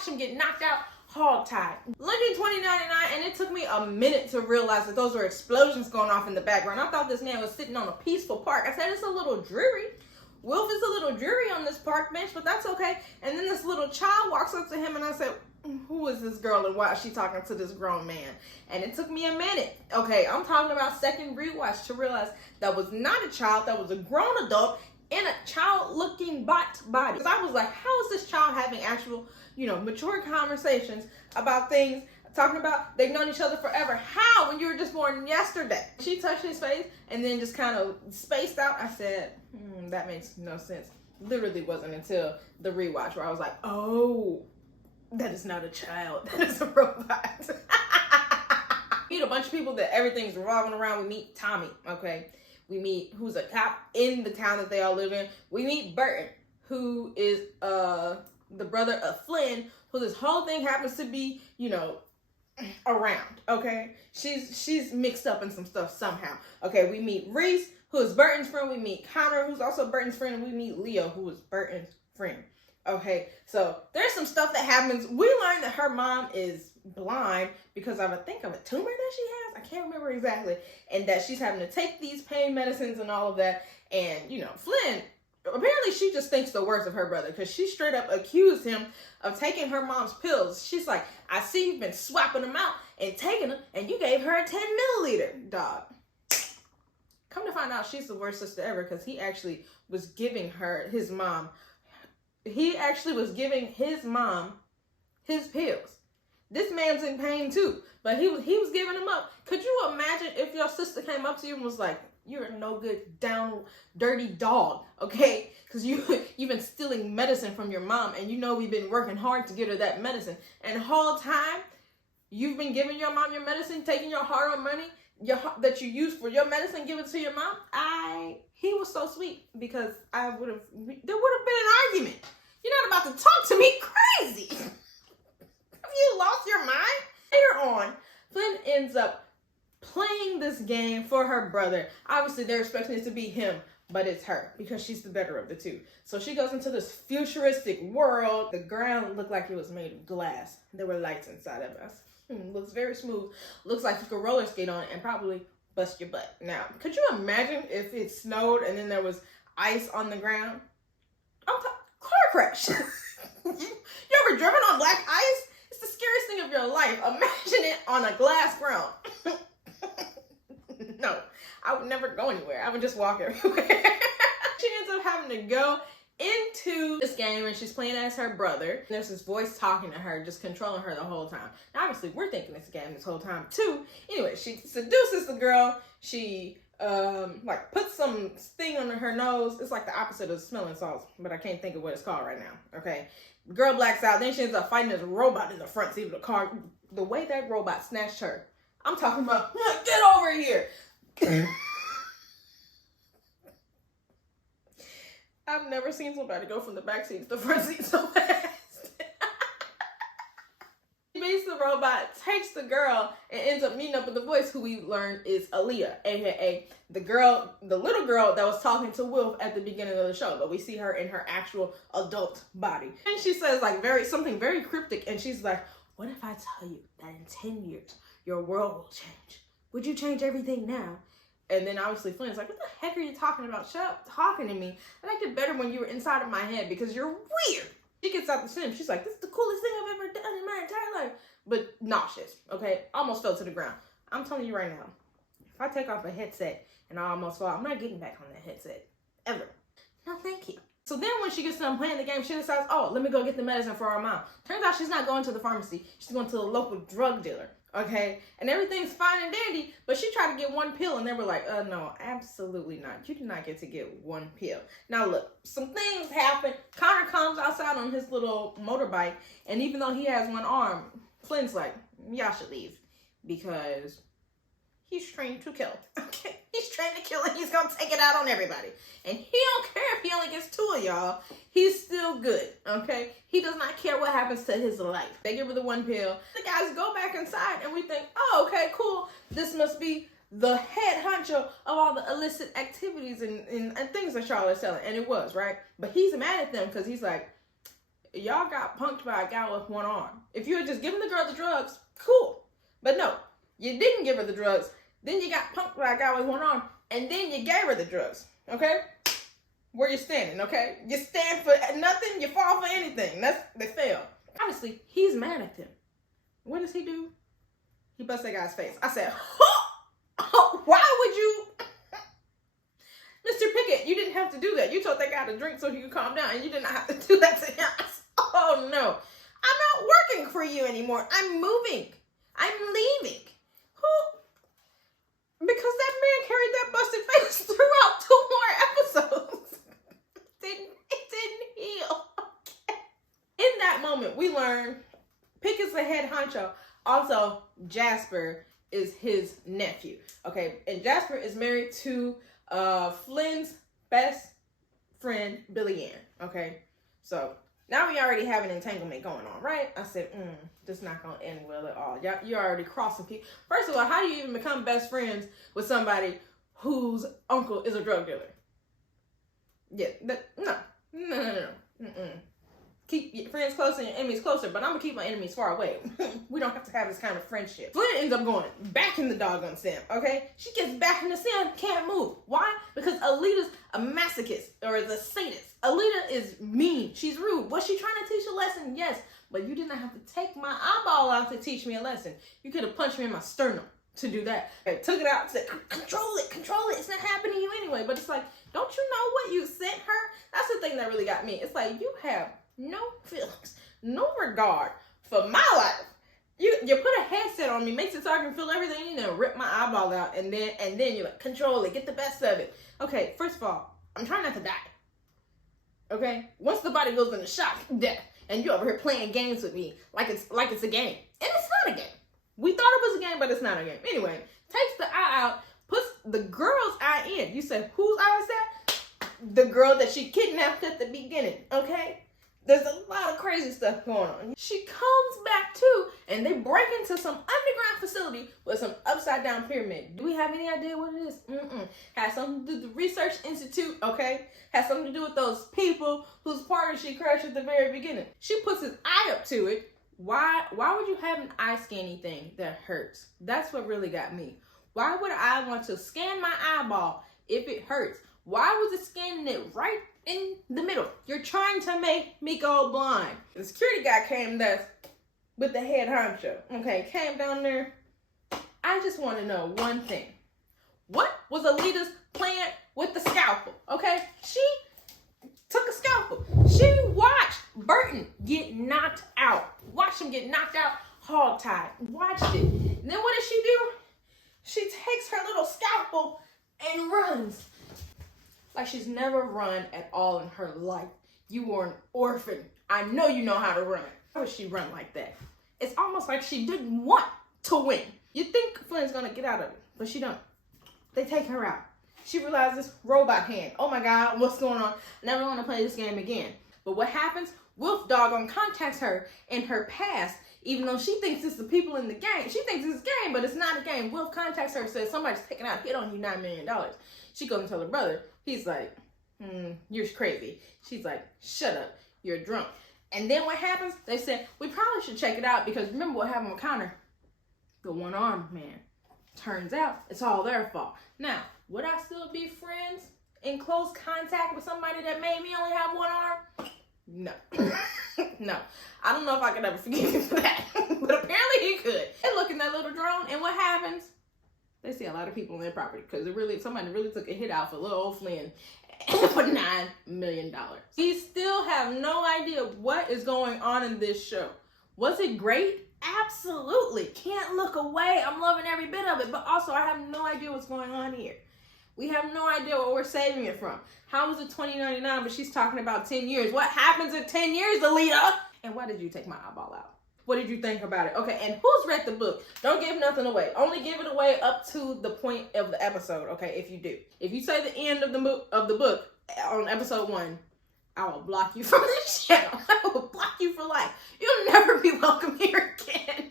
watched him get knocked out hog-tied. Looking 2099, and it took me a minute to realize that those were explosions going off in the background. I thought this man was sitting on a peaceful park. I said, it's a little dreary. Wilf is a little dreary on this park bench, but that's okay. And then this little child walks up to him, and I said, who is this girl and why is she talking to this grown man? And it took me a minute. Okay, I'm talking about second rewatch to realize that was not a child, that was a grown adult in a child-looking body. Because I was like, how is this child having actual, mature conversations about things, talking about they've known each other forever? How, when you were just born yesterday? She touched his face and then just kind of spaced out. I said, that makes no sense. Literally wasn't until the rewatch where I was like, oh, that is not a child. That is a robot. Meet a bunch of people that everything's revolving around. We meet Tommy, okay? We meet who's a cop in the town that they all live in. We meet Burton, who is the brother of Flynn, who this whole thing happens to be, around, okay? She's mixed up in some stuff somehow. Okay, we meet Reese, who is Burton's friend. We meet Connor, who's also Burton's friend. And we meet Leo, who is Burton's friend. Okay, so there's some stuff that happens. We learned that her mom is blind because of a tumor that she has. I can't remember exactly. And that she's having to take these pain medicines and all of that. And, Flynn, apparently she just thinks the worst of her brother because she straight up accused him of taking her mom's pills. She's like, I see you've been swapping them out and taking them, and you gave her a 10 milliliter, dog. Come to find out, she's the worst sister ever because he actually was giving his mom his pills. This man's in pain too, but he was giving them up. Could you imagine if your sister came up to you and was like, you're a no good, down, dirty dog, okay? Because you've been stealing medicine from your mom, and we've been working hard to get her that medicine. And the whole time, you've been giving your mom your medicine, taking your hard-earned money that you use for your medicine, give it to your mom. He was so sweet because there would have been an argument. You're not about to talk to me crazy. Have you lost your mind? Later on, Flynn ends up playing this game for her brother. Obviously, they're expecting it to be him, but it's her because she's the better of the two. So she goes into this futuristic world. The ground looked like it was made of glass. There were lights inside of us. Looks very smooth. Looks like you could roller skate on it and probably bust your butt. Now, could you imagine if it snowed and then there was ice on the ground? Car crash. You ever driven on black ice? It's the scariest thing of your life. Imagine it on a glass ground. No, I would never go anywhere. I would just walk everywhere. She ends up having to go into this game, and she's playing as her brother. There's this voice talking to her, just controlling her the whole time. Now, obviously, we're thinking it's a game this whole time, too. Anyway, she seduces the girl. She, puts some thing under her nose. It's like the opposite of smelling salts, but I can't think of what it's called right now, okay? The girl blacks out. Then she ends up fighting this robot in the front seat of the car. The way that robot snatched her, I'm talking about, get over here. I've never seen somebody go from the back seat to the front seat so fast. She beats the robot, takes the girl, and ends up meeting up with the voice, who we learned is Aaliyah, aka the little girl that was talking to Wilf at the beginning of the show, but we see her in her actual adult body. And she says something very cryptic, and she's like, what if I tell you that in 10 years, your world will change? Would you change everything now? And then obviously Flynn's like, what the heck are you talking about? Shut up talking to me. I liked it better when you were inside of my head because you're weird. She gets out the sim. She's like, this is the coolest thing I've ever done in my entire life. But nauseous, okay? Almost fell to the ground. I'm telling you right now, if I take off a headset and I almost fall, I'm not getting back on that headset. Ever. No, thank you. So then when she gets done playing the game, she decides, oh, let me go get the medicine for our mom. Turns out she's not going to the pharmacy. She's going to the local drug dealer. Okay, and everything's fine and dandy, but she tried to get one pill, and they were like, no, absolutely not. You do not get to get one pill. Now, look, some things happen. Connor comes outside on his little motorbike, and even though he has one arm, Flynn's like, y'all should leave, because he's trained to kill. Okay, he's trained to kill, and he's gonna take it out on everybody. And he don't care if he only gets 2 of y'all. He's still good, okay? He does not care what happens to his life. They give her the one pill. The guys go back inside, and we think, oh, okay, cool. This must be the head honcho of all the illicit activities and things that Charlotte's selling. And it was, right? But he's mad at them because he's like, y'all got punked by a guy with one arm. If you had just given the girl the drugs, cool. But no, you didn't give her the drugs. Then you got punked by a guy with one arm, and then you gave her the drugs. Okay? Where you standing, okay? You stand for nothing, you fall for anything. They fail. Honestly, he's mad at them. What does he do? He busts that guy's face. I said, why would you? Mr. Pickett, you didn't have to do that. You told that guy to drink so he could calm down, and you did not have to do that to him. Oh, no. I'm not working for you anymore. I'm moving. I'm leaving. Because that man carried that busted face throughout 2 more episodes. It didn't heal. Okay. In that moment, we learn Pickett's the head honcho. Also, Jasper is his nephew. Okay, and Jasper is married to Flynn's best friend, Billy Ann. Okay, so now we already have an entanglement going on, right? I said, this is not going to end well at all. You're already crossing people. First of all, how do you even become best friends with somebody whose uncle is a drug dealer? Yeah, no. Keep your friends closer and your enemies closer, but I'm going to keep my enemies far away. We don't have to have this kind of friendship. Flynn ends up going back in the doggone sim, okay? She gets back in the sim, can't move. Why? Because Alita's a masochist, or is a sadist. Alita is mean. She's rude. Was she trying to teach a lesson? Yes. But you did not have to take my eyeball out to teach me a lesson. You could have punched me in my sternum to do that. I took it out and said, control it. It's not happening to you anyway. But it's like, don't you know what you sent her? That's the thing that really got me. It's like, you have no feelings, no regard for my life. You put a headset on me, makes it so I can feel everything, and then rip my eyeball out, and then you're like, control it, get the best of it. Okay, first of all, I'm trying not to die. Okay? Once the body goes into shock, death, and you're over here playing games with me like it's a game. And it's not a game. We thought it was a game, but it's not a game. Anyway, takes the eye out, puts the girl's eye in. You said, whose eye is that? The girl that she kidnapped at the beginning, okay? There's a lot of crazy stuff going on. She comes back too, and they break into some underground facility with some upside down pyramid. Do we have any idea what it is? Has something to do with the Research Institute, okay? Has something to do with those people whose party she crashed at the very beginning. She puts his eye up to it. Why would you have an eye scanny thing that hurts? That's what really got me. Why would I want to scan my eyeball if it hurts? Why was it scanning it right in the middle? You're trying to make me go blind. The security guy came there with the head honcho. Okay, came down there. I just want to know one thing. What was Alita's plan with the scalpel? Okay, she took a scalpel. She watched Burton get knocked out. Watched him get knocked out, hog-tied. Watched it. And then what does she do? She takes her little scalpel and runs. Like she's never run at all in her life. You were an orphan. I know you know how to run. Why would she run like that? It's almost like she didn't want to win. You think Flynn's gonna get out of it, but she don't. They take her out. She realizes robot hand. Oh my God, what's going on? Never want to play this game again. But what happens? Wolf Doggone contacts her in her past, even though she thinks it's the people in the game. She thinks it's a game, but it's not a game. Wolf contacts her and says somebody's taking out a hit on you, $9 million. She goes and tells her brother. He's like, you're crazy. She's like, shut up, you're drunk. And then what happens? They said, we probably should check it out because remember what happened with Connor? The one-armed man. Turns out it's all their fault. Now, would I still be friends in close contact with somebody that made me only have one arm? No. No. I don't know if I could ever forgive you for that. But apparently he could. They look in that little drone and what happens? They see a lot of people on their property because somebody really took a hit out for little old Flynn for $9 million. We still have no idea what is going on in this show. Was it great? Absolutely. Can't look away. I'm loving every bit of it. But also, I have no idea what's going on here. We have no idea what we're saving it from. How was it 2099, but she's talking about 10 years? What happens in 10 years, Alita? And why did you take my eyeball out? What did you think about it? Okay, and who's read the book? Don't give nothing away. Only give it away up to the point of the episode, okay, if you do. If you say the end of the book on episode 1, I will block you from this channel. I will block you for life. You'll never be welcome here again.